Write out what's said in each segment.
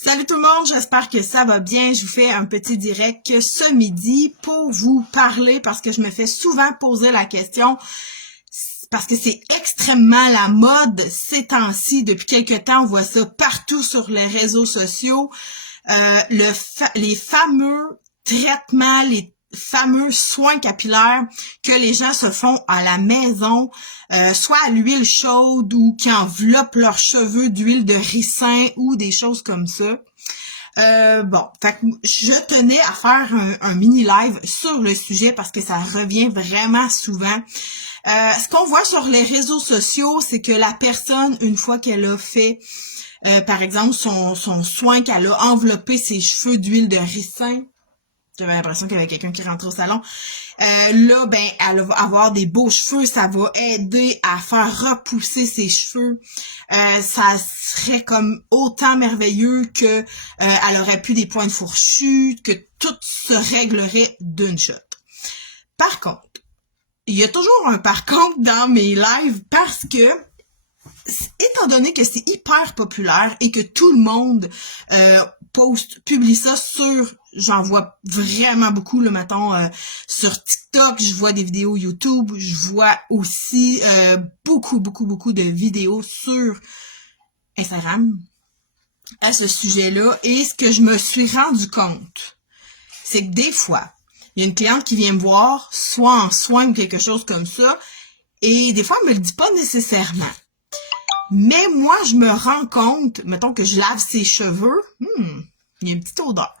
Salut tout le monde, j'espère que ça va bien. Je vous fais un petit direct ce midi pour vous parler parce que je me fais souvent poser la question parce que c'est extrêmement la mode ces temps-ci. Depuis quelque temps, on voit ça partout sur les réseaux sociaux. Les fameux traitements, les fameux soins capillaires que les gens se font à la maison, soit à l'huile chaude ou qui enveloppent leurs cheveux d'huile de ricin ou des choses comme ça. Fait que je tenais à faire un mini live sur le sujet parce que ça revient vraiment souvent. Ce qu'on voit sur les réseaux sociaux, c'est que la personne, une fois qu'elle a fait par exemple son soin, qu'elle a enveloppé ses cheveux d'huile de ricin, j'avais l'impression qu'il y avait quelqu'un qui rentrait au salon. Elle va avoir des beaux cheveux, ça va aider à faire repousser ses cheveux. Ça serait comme autant merveilleux que elle aurait pu des pointes fourchues, que tout se réglerait d'une shot. Par contre, il y a toujours un par contre dans mes lives parce que étant donné que c'est hyper populaire et que tout le monde publie ça j'en vois vraiment beaucoup, là, mettons, sur TikTok, je vois des vidéos YouTube, je vois aussi beaucoup de vidéos sur Instagram à ce sujet-là. Et ce que je me suis rendu compte, c'est que des fois, il y a une cliente qui vient me voir, soit en soin ou quelque chose comme ça, et des fois, elle me le dit pas nécessairement. Mais moi, je me rends compte, mettons que je lave ses cheveux, il y a une petite odeur.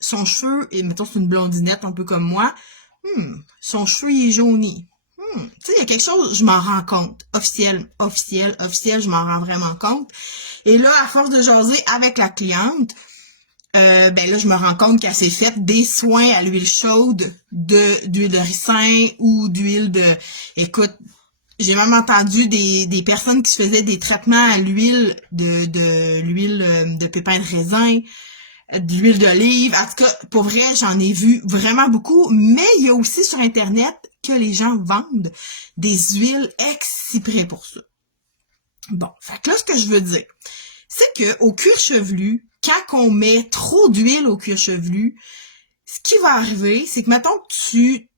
Son cheveu, et mettons c'est une blondinette un peu comme moi, son cheveu il est jauni. Tu sais, il y a quelque chose, je m'en rends compte. Officiel, je m'en rends vraiment compte. Et là, à force de jaser avec la cliente, là, je me rends compte qu'elle s'est fait des soins à l'huile chaude, d'huile de ricin ou d'huile de... Écoute, j'ai même entendu des personnes qui se faisaient des traitements à l'huile de pépins de raisin, de l'huile d'olive. En tout cas, pour vrai, j'en ai vu vraiment beaucoup. Mais il y a aussi sur Internet que les gens vendent des huiles exprès pour ça. Bon, fait que là, ce que je veux dire, c'est que au cuir chevelu, quand on met trop d'huile au cuir chevelu, ce qui va arriver, c'est que, mettons, tu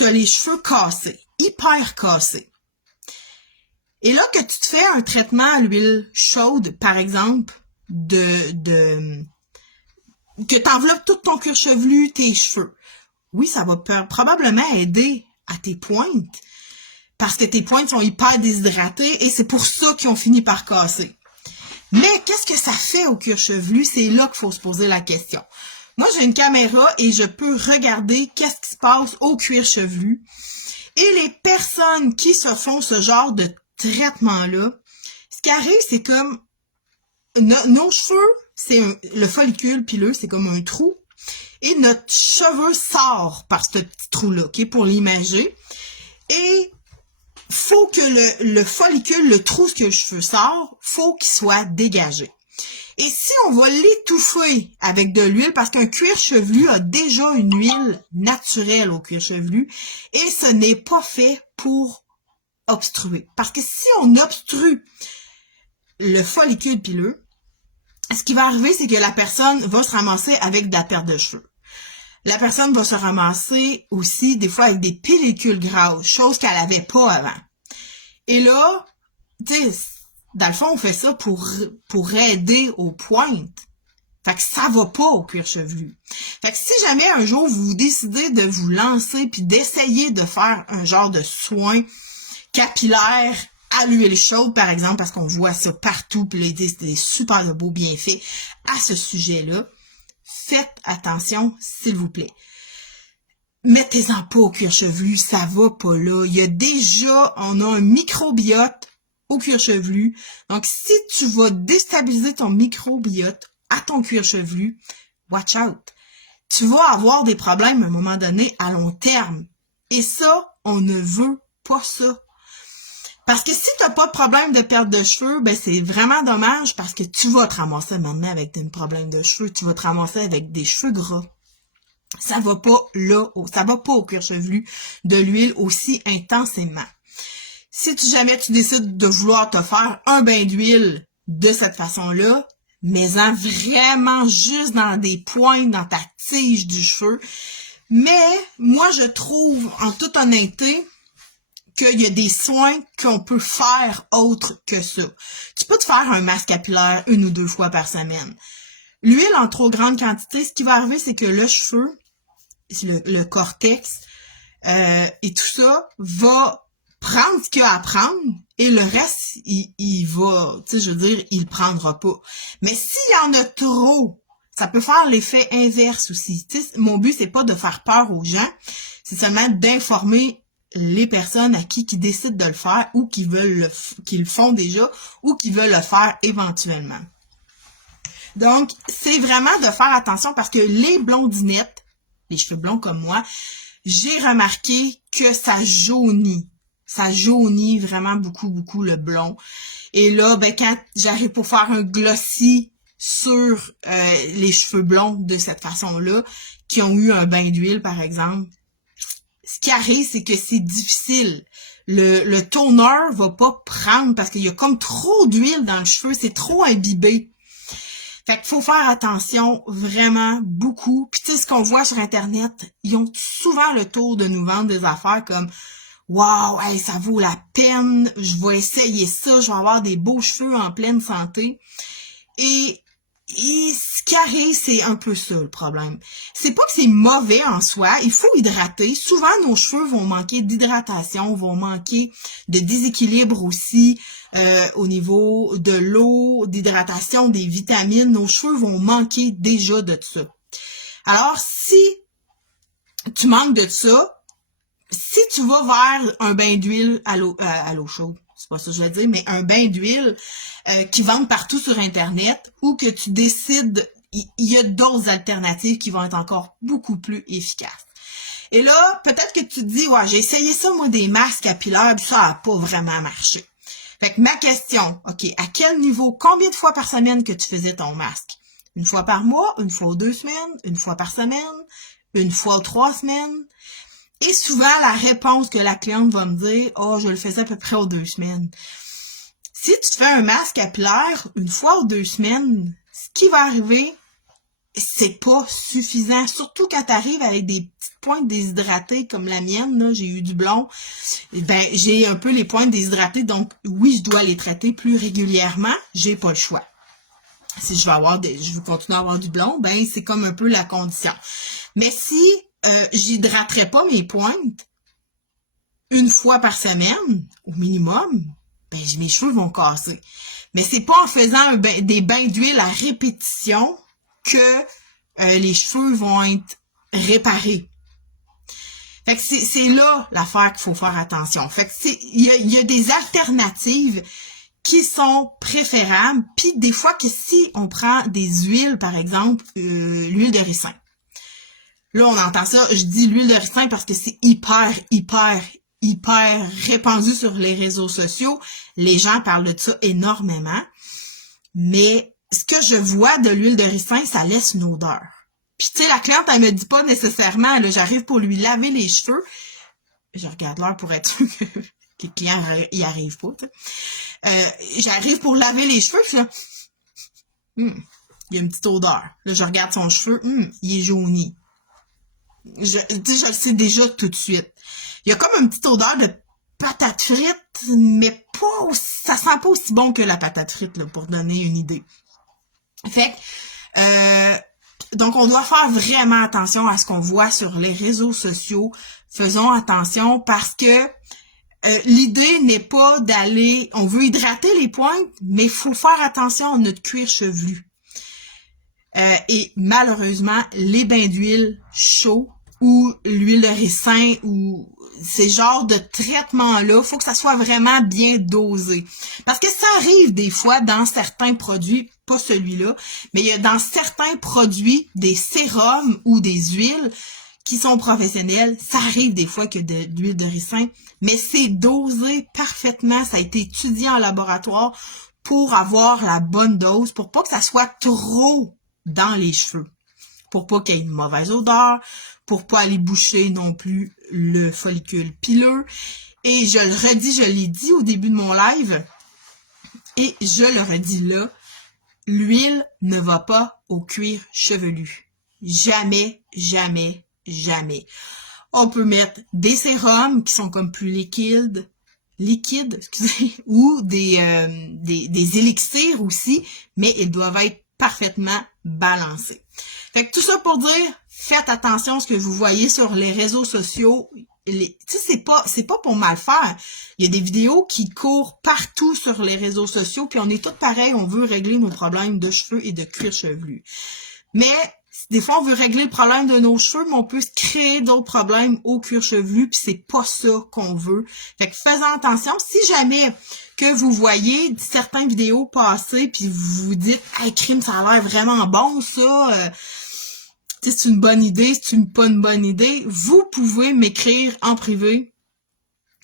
as les cheveux cassés, hyper cassés. Et là, que tu te fais un traitement à l'huile chaude, par exemple, que t'enveloppes tout ton cuir chevelu, tes cheveux. Oui, ça va probablement aider à tes pointes, parce que tes pointes sont hyper déshydratées et c'est pour ça qu'ils ont fini par casser. Mais qu'est-ce que ça fait au cuir chevelu? C'est là qu'il faut se poser la question. Moi, j'ai une caméra et je peux regarder qu'est-ce qui se passe au cuir chevelu. Et les personnes qui se font ce genre de traitement-là, ce qui arrive, c'est comme nos cheveux, c'est le follicule pileux, c'est comme un trou. Et notre cheveu sort par ce petit trou-là, ok, pour l'imager. Et faut que le follicule, le trou que le cheveu sort, faut qu'il soit dégagé. Et si on va l'étouffer avec de l'huile, parce qu'un cuir chevelu a déjà une huile naturelle au cuir chevelu, et ce n'est pas fait pour obstruer. Parce que si on obstrue le follicule pileux, ce qui va arriver, c'est que la personne va se ramasser avec de la perte de cheveux. La personne va se ramasser aussi, des fois, avec des pellicules grasses, chose qu'elle n'avait pas avant. Et là, tu sais, dans le fond, on fait ça pour aider aux pointes. Fait que ça va pas au cuir chevelu. Fait que si jamais un jour vous décidez de vous lancer puis d'essayer de faire un genre de soin capillaire à l'huile chaude, par exemple, parce qu'on voit ça partout, puis là, c'est des super de beaux bienfaits à ce sujet-là, faites attention, s'il vous plaît. Mettez-en pas au cuir chevelu, ça va pas là. On a un microbiote au cuir chevelu. Donc, si tu vas déstabiliser ton microbiote à ton cuir chevelu, watch out. Tu vas avoir des problèmes à un moment donné à long terme. Et ça, on ne veut pas ça. Parce que si t'as pas de problème de perte de cheveux, ben c'est vraiment dommage parce que tu vas te ramasser maintenant avec un problème de cheveux. Tu vas te ramasser avec des cheveux gras. Ça va pas là, ça va pas au cuir chevelu de l'huile aussi intensément. Si jamais tu décides de vouloir te faire un bain d'huile de cette façon-là, mais vraiment juste dans des pointes, dans ta tige du cheveu. Mais moi, je trouve, en toute honnêteté, qu'il y a des soins qu'on peut faire autre que ça. Tu peux te faire un masque capillaire 1 ou 2 fois par semaine. L'huile en trop grande quantité, ce qui va arriver, c'est que le cheveu, le cortex et tout ça va prendre ce qu'il y a à prendre et le reste, il va, tu sais, je veux dire, il le prendra pas. Mais s'il y en a trop, ça peut faire l'effet inverse aussi. Tu sais, mon but, c'est pas de faire peur aux gens, c'est seulement d'informer les personnes à qui décident de le faire ou qui le font déjà ou qui veulent le faire éventuellement. Donc, c'est vraiment de faire attention parce que les blondinettes, les cheveux blonds comme moi, j'ai remarqué que ça jaunit. Ça jaunit vraiment beaucoup le blond. Et là, ben quand j'arrive pour faire un glossy sur les cheveux blonds de cette façon-là, qui ont eu un bain d'huile, par exemple, ce qui arrive, c'est que c'est difficile. Le toner va pas prendre parce qu'il y a comme trop d'huile dans le cheveu, c'est trop imbibé. Fait qu'il faut faire attention vraiment beaucoup. Puis tu sais, ce qu'on voit sur Internet, ils ont souvent le tour de nous vendre des affaires comme « Wow, hey, ça vaut la peine, je vais essayer ça, je vais avoir des beaux cheveux en pleine santé. » Et ce qui arrive, c'est un peu ça le problème. C'est pas que c'est mauvais en soi, il faut hydrater. Souvent, nos cheveux vont manquer d'hydratation, vont manquer de déséquilibre aussi au niveau de l'eau, d'hydratation, des vitamines. Nos cheveux vont manquer déjà de ça. Alors, si tu manques de ça, si tu vas vers un bain d'huile à l'eau chaude, c'est pas ça que je veux dire, mais un bain d'huile qui vendent partout sur Internet ou que tu décides, il y a d'autres alternatives qui vont être encore beaucoup plus efficaces. Et là, peut-être que tu te dis, ouais, j'ai essayé ça, moi, des masques capillaires, puis ça n'a pas vraiment marché. Fait que ma question, OK, à quel niveau, combien de fois par semaine que tu faisais ton masque? 1 fois par mois, 1 fois aux 2 semaines, 1 fois par semaine, 1 fois aux 3 semaines? Et souvent, la réponse que la cliente va me dire, « Oh, je le faisais à peu près aux 2 semaines. » Si tu fais un masque capillaire 1 fois aux 2 semaines, ce qui va arriver, c'est pas suffisant. Surtout quand tu arrives avec des petites pointes déshydratées comme la mienne, là, j'ai eu du blond. Et ben, j'ai un peu les pointes déshydratées, donc oui, je dois les traiter plus régulièrement. J'ai pas le choix. Si je veux continuer à avoir du blond, ben c'est comme un peu la condition. Mais si j'hydraterais pas mes pointes 1 fois par semaine, au minimum, ben mes cheveux vont casser. Mais c'est pas en faisant des bains d'huile à répétition que les cheveux vont être réparés. Fait que c'est là l'affaire qu'il faut faire attention. Fait que il y a des alternatives qui sont préférables. Puis des fois que si on prend des huiles, par exemple, l'huile de ricin. Là, on entend ça, je dis l'huile de ricin parce que c'est hyper répandu sur les réseaux sociaux. Les gens parlent de ça énormément. Mais ce que je vois de l'huile de ricin, ça laisse une odeur. Puis tu sais, la cliente, elle me dit pas nécessairement, là, j'arrive pour lui laver les cheveux. Je regarde l'heure pour être sûr que le client y arrive pas, tu sais. J'arrive pour laver les cheveux, puis là, il y a une petite odeur. Là, je regarde son cheveu, il est jauni. Je le sais déjà tout de suite. Il y a comme une petite odeur de patate frite, mais ça sent pas aussi bon que la patate frite, là, pour donner une idée. Fait que, donc on doit faire vraiment attention à ce qu'on voit sur les réseaux sociaux. Faisons attention parce que l'idée n'est pas d'aller, on veut hydrater les pointes, mais il faut faire attention à notre cuir chevelu. Et malheureusement, les bains d'huile chauds ou l'huile de ricin ou ces genres de traitements-là, faut que ça soit vraiment bien dosé. Parce que ça arrive des fois dans certains produits, pas celui-là, mais il y a dans certains produits des sérums ou des huiles qui sont professionnels. Ça arrive des fois que de l'huile de ricin, mais c'est dosé parfaitement. Ça a été étudié en laboratoire pour avoir la bonne dose, pour pas que ça soit trop dans les cheveux, pour pas qu'il y ait une mauvaise odeur, pour pas aller boucher non plus le follicule pileux. Et je le redis, je l'ai dit au début de mon live, et je le redis là, l'huile ne va pas au cuir chevelu. Jamais, jamais, jamais. On peut mettre des sérums qui sont comme plus liquides, excusez, ou des élixirs aussi, mais ils doivent être parfaitement balancés. Fait que tout ça pour dire, faites attention à ce que vous voyez sur les réseaux sociaux. Tu sais, c'est pas pour mal faire. Il y a des vidéos qui courent partout sur les réseaux sociaux, puis on est tous pareils, on veut régler nos problèmes de cheveux et de cuir chevelu. Mais des fois, on veut régler le problème de nos cheveux, mais on peut se créer d'autres problèmes au cuir chevelu, puis c'est pas ça qu'on veut. Fait que faisons attention. Si jamais que vous voyez certaines vidéos passer, puis vous vous dites « Hey, crime, ça a l'air vraiment bon, ça c'est une bonne idée, c'est pas une bonne idée », vous pouvez m'écrire en privé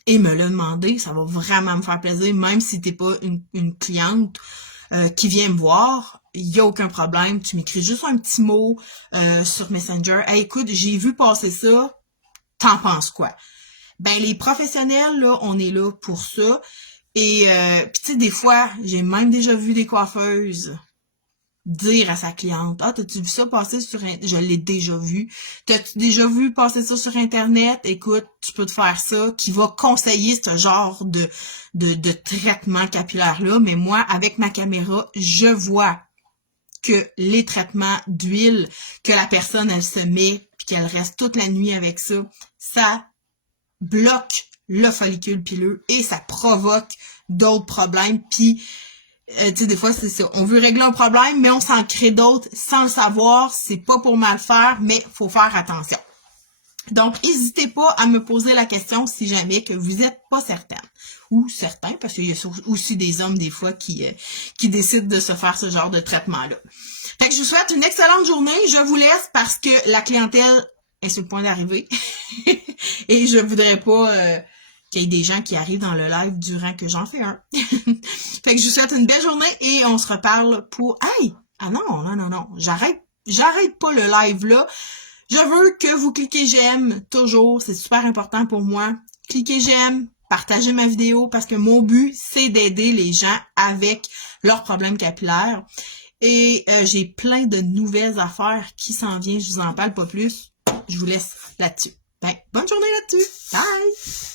et me le demander. Ça va vraiment me faire plaisir, même si t'es pas une cliente qui vient me voir. Il n'y a aucun problème. Tu m'écris juste un petit mot sur Messenger. Hey, écoute, j'ai vu passer ça. T'en penses quoi? Ben, les professionnels, là, on est là pour ça. Et puis tu sais, des fois, j'ai même déjà vu des coiffeuses dire à sa cliente, ah, t'as-tu vu ça passer sur je l'ai déjà vu. T'as-tu déjà vu passer ça sur Internet? Écoute, tu peux te faire ça, qui va conseiller ce genre de traitement capillaire-là. Mais moi, avec ma caméra, je vois que les traitements d'huile que la personne, elle se met, puis qu'elle reste toute la nuit avec ça, ça bloque le follicule pileux et ça provoque d'autres problèmes. Puis, tu sais, des fois, c'est ça. On veut régler un problème, mais on s'en crée d'autres sans le savoir. C'est pas pour mal faire, mais faut faire attention. Donc, n'hésitez pas à me poser la question si jamais que vous n'êtes pas certaine. Ou certain, parce qu'il y a aussi des hommes, des fois, qui décident de se faire ce genre de traitement-là. Fait que je vous souhaite une excellente journée. Je vous laisse parce que la clientèle est sur le point d'arriver. Et je voudrais pas qu'il y ait des gens qui arrivent dans le live durant que j'en fais un. Fait que je vous souhaite une belle journée et on se reparle pour... Hey! Ah non. J'arrête pas le live là. Je veux que vous cliquez j'aime, toujours, c'est super important pour moi. Cliquez j'aime, partagez ma vidéo parce que mon but, c'est d'aider les gens avec leurs problèmes capillaires. Et j'ai plein de nouvelles affaires qui s'en viennent, je vous en parle pas plus. Je vous laisse là-dessus. Ben, bonne journée là-dessus. Bye!